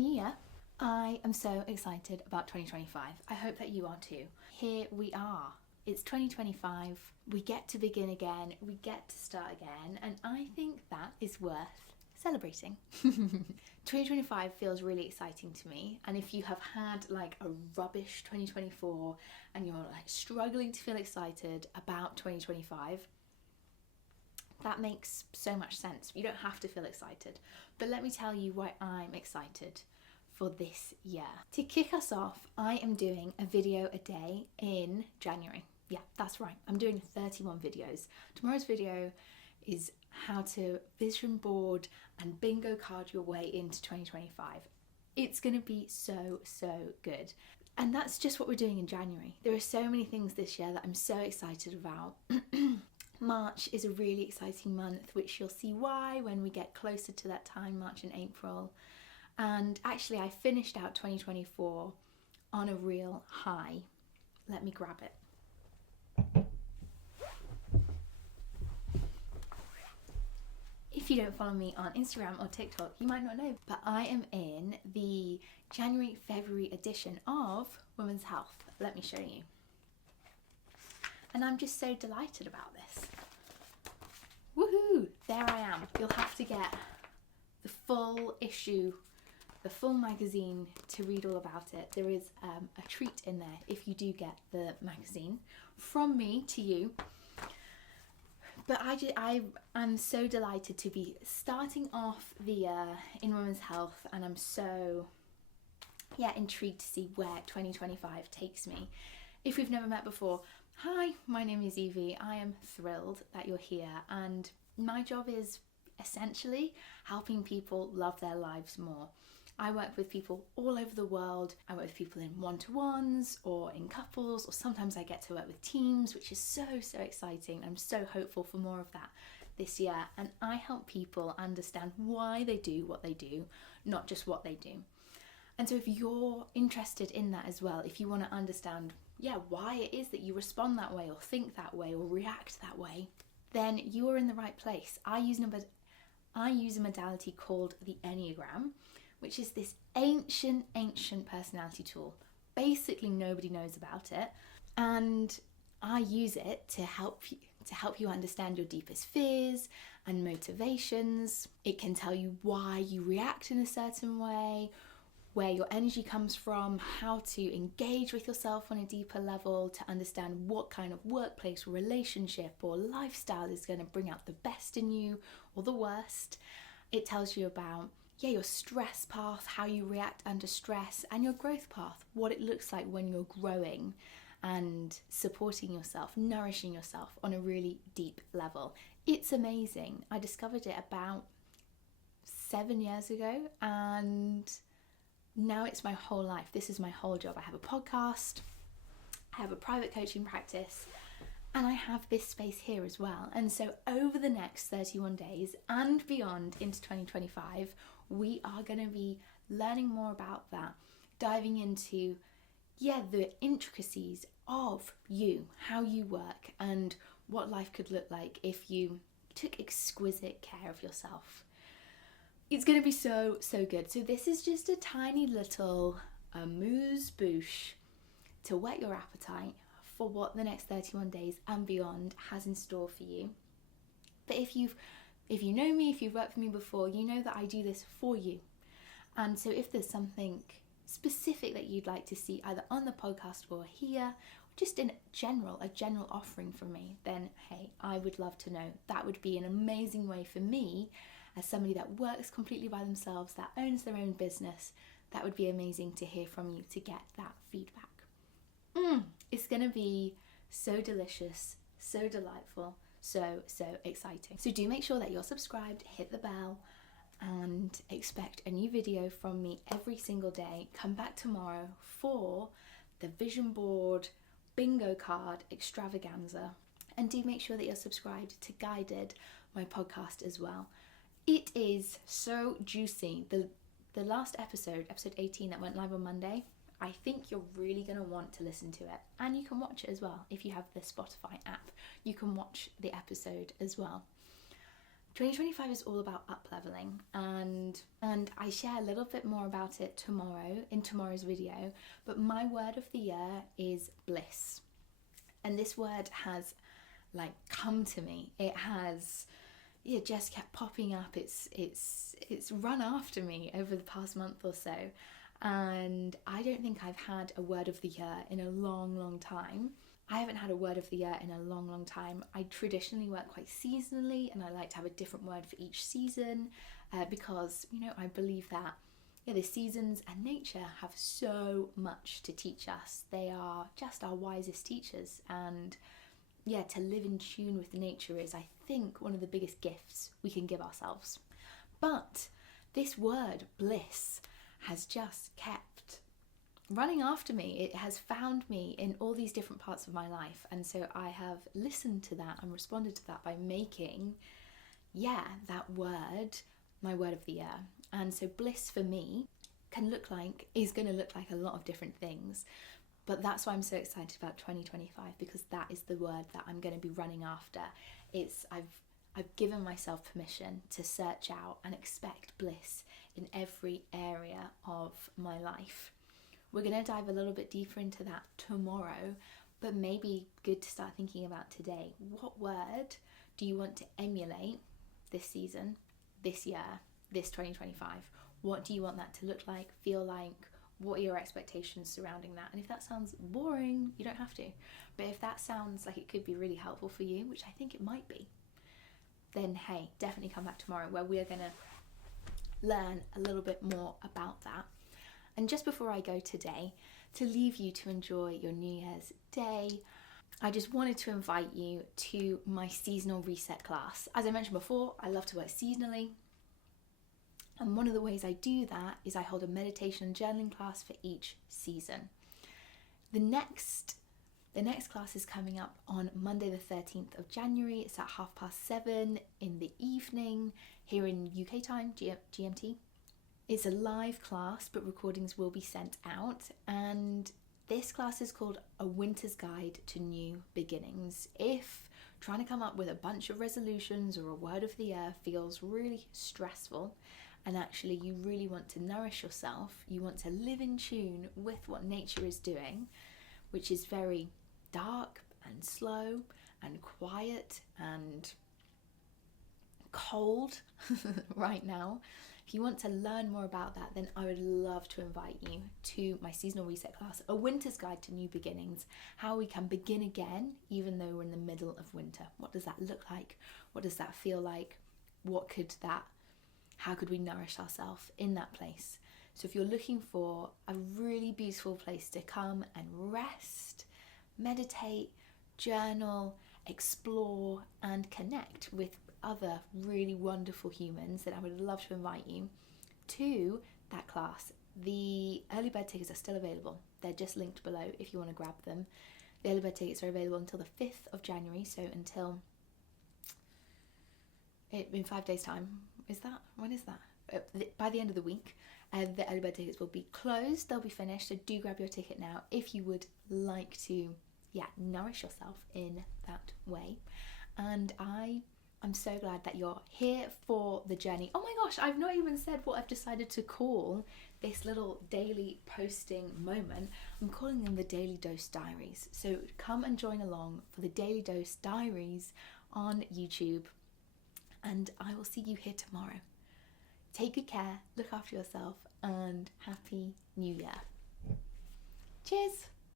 New Year! I am so excited about 2025. I hope that you are too. Here we are. It's 2025. We get to begin again. We get to start again. And I think that is worth celebrating. 2025 feels really exciting to me. And if you have had like a rubbish 2024 and you're like struggling to feel excited about 2025, that makes so much sense. You don't have to feel excited. But let me tell you why I'm excited for this year. To kick us off, I am doing a video a day in January. Yeah, that's right. I'm doing 31 videos. Tomorrow's video is how to vision board and bingo card your way into 2025. It's going to be so good. And that's just what we're doing in January. There are so many things this year that I'm so excited about. March is a really exciting month, which you'll see why when we get closer to that time, March and April. And actually I finished out 2024 on a real high. Let me grab it. If you don't follow me on Instagram or TikTok, you might not know, but I am in the January-February edition of Women's Health. Let me show you. And I'm just so delighted about this. Woohoo! There I am. You'll have to get the full issue, the full magazine to read all about it. There is a treat in there if you do get the magazine from me to you. But I am so delighted to be starting off the year in Women's Health, and I'm so intrigued to see where 2025 takes me. If we've never met before, hi, my name is Evie. I am thrilled that you're here, and my job is essentially helping people love their lives more. I work with people all over the world. I work with people in one-to-ones or in couples, or sometimes I get to work with teams, which is so exciting. I'm so hopeful for more of that this year. And I help people understand why they do what they do, not just what they do. And so if you're interested in that as well, if you want to understand, why it is that you respond that way or think that way or react that way, then you are in the right place. I use a modality called the Enneagram, which is this ancient personality tool. Basically, nobody knows about it. And I use it to help you understand your deepest fears and motivations. It can tell you why you react in a certain way, where your energy comes from, how to engage with yourself on a deeper level, to understand what kind of workplace, relationship, or lifestyle is going to bring out the best in you or the worst. It tells you about your stress path, how you react under stress, and your growth path, what it looks like when you're growing and supporting yourself, nourishing yourself on a really deep level. It's amazing. I discovered it about 7 years ago, and now it's my whole life. This is my whole job. I have a podcast, I have a private coaching practice, and I have this space here as well. And so over the next 31 days and beyond into 2025, we are going to be learning more about that, diving into, the intricacies of you, how you work, and what life could look like if you took exquisite care of yourself. It's going to be so good. So this is just a tiny little amuse-bouche to whet your appetite for what the next 31 days and beyond has in store for you. But if you know me, if you've worked with me before, you know that I do this for you. And so if there's something specific that you'd like to see either on the podcast or here, or just in general, a general offering from me, then hey, I would love to know. That would be an amazing way for me, as somebody that works completely by themselves, that owns their own business. That would be amazing to hear from you, to get that feedback. It's going to be so delicious, so delightful, so exciting. So do make sure that you're subscribed, hit the bell, and expect a new video from me every single day. Come back tomorrow for the vision board bingo card extravaganza. And do make sure that you're subscribed to Guided, my podcast as well. It is so juicy. The last episode 18 that went live on Monday, I think you're really going to want to listen to it. And you can watch it as well. If you have the Spotify app, you can watch the episode as well. 2025 is all about up-leveling, and I share a little bit more about it tomorrow in tomorrow's video, but my word of the year is bliss. And this word has like come to me. It has just kept popping up. It's run after me over the past month or so, and I don't think I've had a word of the year in a long time. I haven't had a word of the year in a long time. I traditionally work quite seasonally, and I like to have a different word for each season because, you know, I believe that the seasons and nature have so much to teach us. They are just our wisest teachers, and to live in tune with nature is, I think, one of the biggest gifts we can give ourselves. But this word, bliss, has just kept running after me. It has found me in all these different parts of my life, and so I have listened to that and responded to that by making that word my word of the year. And so bliss for me is going to look like a lot of different things, but that's why I'm so excited about 2025, because that is the word that I'm going to be running after. I've given myself permission to search out and expect bliss in every area of my life. We're going to dive a little bit deeper into that tomorrow, but maybe good to start thinking about today. What word do you want to emulate this season, this year, this 2025? What do you want that to look like, feel like? What are your expectations surrounding that? And if that sounds boring, you don't have to. But if that sounds like it could be really helpful for you, which I think it might be, then hey, definitely come back tomorrow where we are going to learn a little bit more about that. And just before I go today, to leave you to enjoy your New Year's Day, I just wanted to invite you to my seasonal reset class. As I mentioned before, I love to work seasonally. And one of the ways I do that is I hold a meditation and journaling class for each season. The next class is coming up on Monday the 13th of January. It's at 7:30 in the evening here in UK time, GMT. It's a live class, but recordings will be sent out. And this class is called A Winter's Guide to New Beginnings. If trying to come up with a bunch of resolutions or a word of the year feels really stressful, and actually you really want to nourish yourself, you want to live in tune with what nature is doing, which is very dark and slow and quiet and cold right now. If you want to learn more about that, then I would love to invite you to my seasonal reset class, A Winter's Guide to New Beginnings, how we can begin again even though we're in the middle of winter. What does that look like? What does that feel like? How could we nourish ourselves in that place? So if you're looking for a really beautiful place to come and rest, meditate, journal, explore, and connect with other really wonderful humans, then I would love to invite you to that class. The early bird tickets are still available. They're just linked below if you want to grab them. The early bird tickets are available until the 5th of January, so in 5 days' time. When is that? By the end of the week, the early bird tickets will be closed. They'll be finished, so do grab your ticket now if you would like to, nourish yourself in that way. And I'm so glad that you're here for the journey. Oh my gosh, I've not even said what I've decided to call this little daily posting moment. I'm calling them the Daily Dose Diaries. So come and join along for the Daily Dose Diaries on YouTube. And I will see you here tomorrow. Take good care, look after yourself, and Happy New Year. Cheers!